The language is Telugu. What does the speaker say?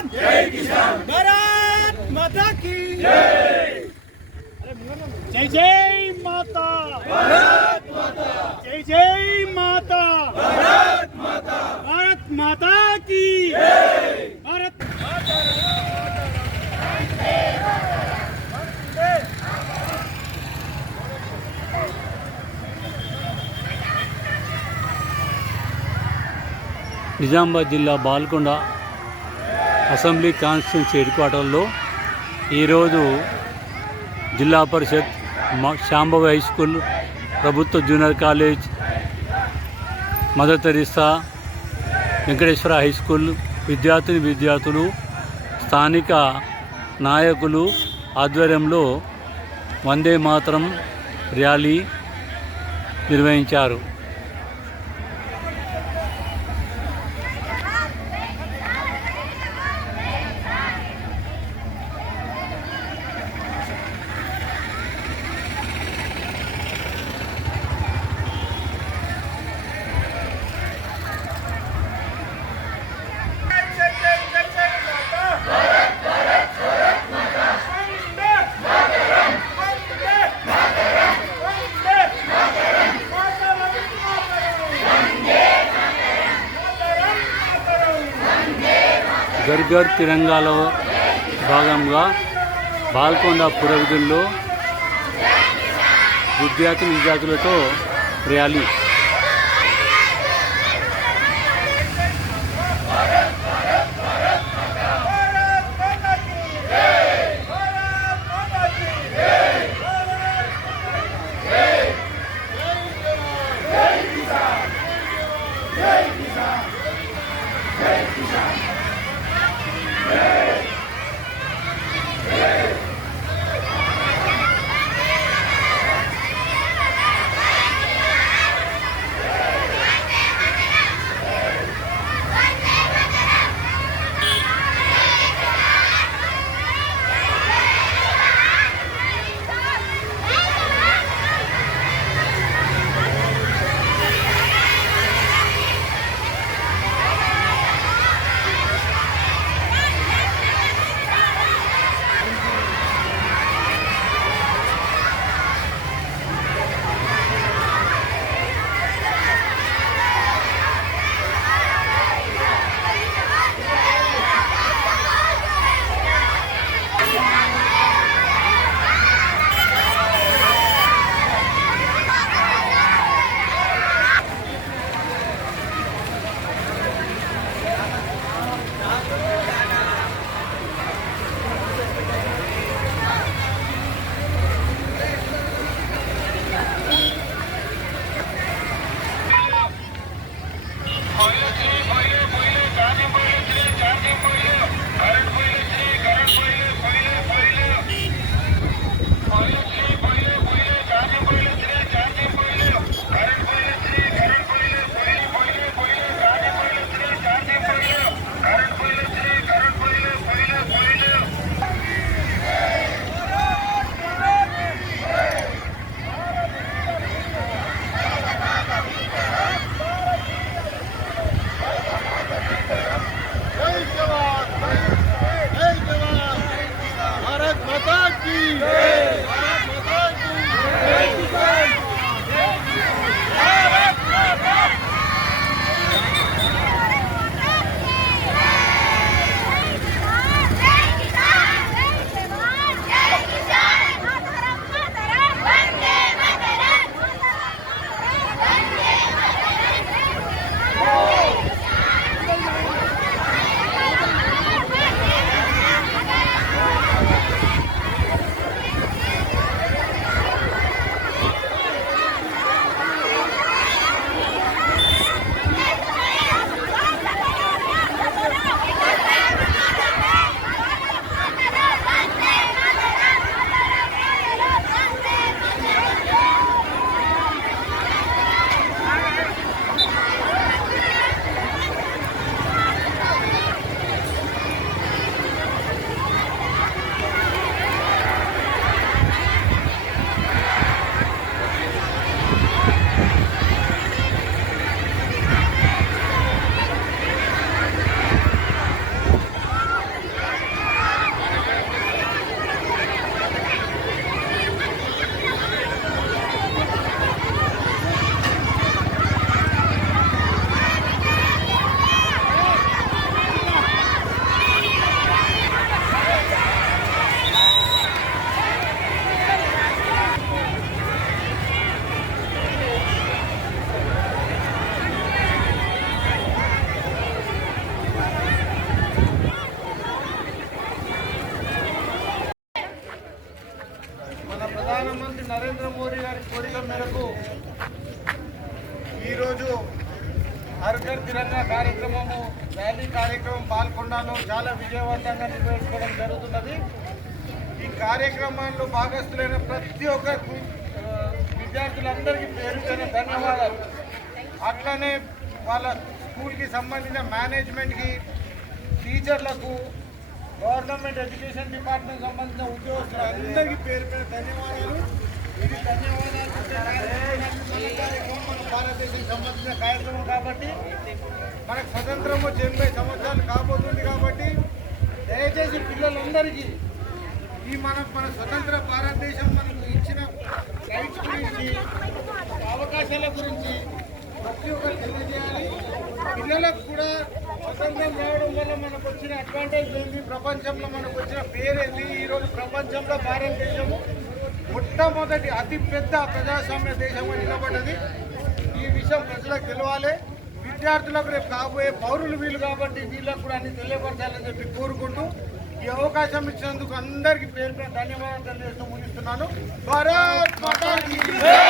किसान भारत माता की जय जय माता भारत माता जय माता भारत माता की भारत నిజామాబాద్ జిల్లా బాల్కొండ అసెంబ్లీ కాన్స్టిట్యూన్సీ హెడ్ క్వార్టర్లో ఈరోజు జిల్లా పరిషత్ శాంభవి హై స్కూల్, ప్రభుత్వ junior college, mother Teresa, Venkateswara high school విద్యార్థులు స్థానిక నాయకులు ఆధ్వర్యంలో వందే మాతరం ర్యాలీ నిర్వహించారు. గర్గర్ తిరంగాలో భాగంగా బాల్కొండ పురవీధుల్లో విద్యార్థులతో ర్యాలీ. ర్యాలీ కార్యక్రమం పాల్గొన్నాను. చాలా విజయవంతంగా నిర్వహించుకోవడం జరుగుతున్నది. ఈ కార్యక్రమాల్లో భాగస్థులైన ప్రతి ఒక్క విద్యార్థులందరికీ పేరు పేరు ధన్యవాదాలు. అట్లనే వాళ్ళ స్కూల్కి సంబంధించిన మేనేజ్మెంట్కి, టీచర్లకు, గవర్నమెంట్ ఎడ్యుకేషన్ డిపార్ట్మెంట్ సంబంధించిన ఉద్యోగస్తులు అందరికీ పేరు పేరు ధన్యవాదాలు. ఇది ధన్యవాదాలు మన భారతదేశానికి సంబంధించిన కార్యక్రమం కాబట్టి, మనకు స్వతంత్రం వచ్చి 80 సంవత్సరాలు కాబోతుంది కాబట్టి దయచేసి పిల్లలందరికీ ఈ మన స్వతంత్ర భారతదేశం మనకు ఇచ్చిన రైట్స్ గురించి, అవకాశాల గురించి ప్రతి ఒక్కరు తెలియజేయాలి. పిల్లలకు కూడా స్వతంత్రం రావడం వల్ల మనకు వచ్చిన అడ్వాంటేజ్ ఏంటి, ప్రపంచంలో మనకు వచ్చిన పేరేంటి. ఈరోజు ప్రపంచంలో భారతదేశము మొట్టమొదటి అతిపెద్ద ప్రజాస్వామ్య దేశంగా నిలబడ్డది. ఈ విషయం ప్రజలకు తెలవాలి. విద్యార్థులకు రేపు కాబోయే పౌరులు వీళ్ళు కాబట్టి వీళ్ళకు కూడా అన్ని తెలియపరచాలని చెప్పి కోరుకుంటూ ఈ అవకాశం ఇచ్చినందుకు అందరికీ పేరు ధన్యవాదాలు తెలియజేస్తూ ముగిస్తున్నాను. భారత్ మాతా కీ జై.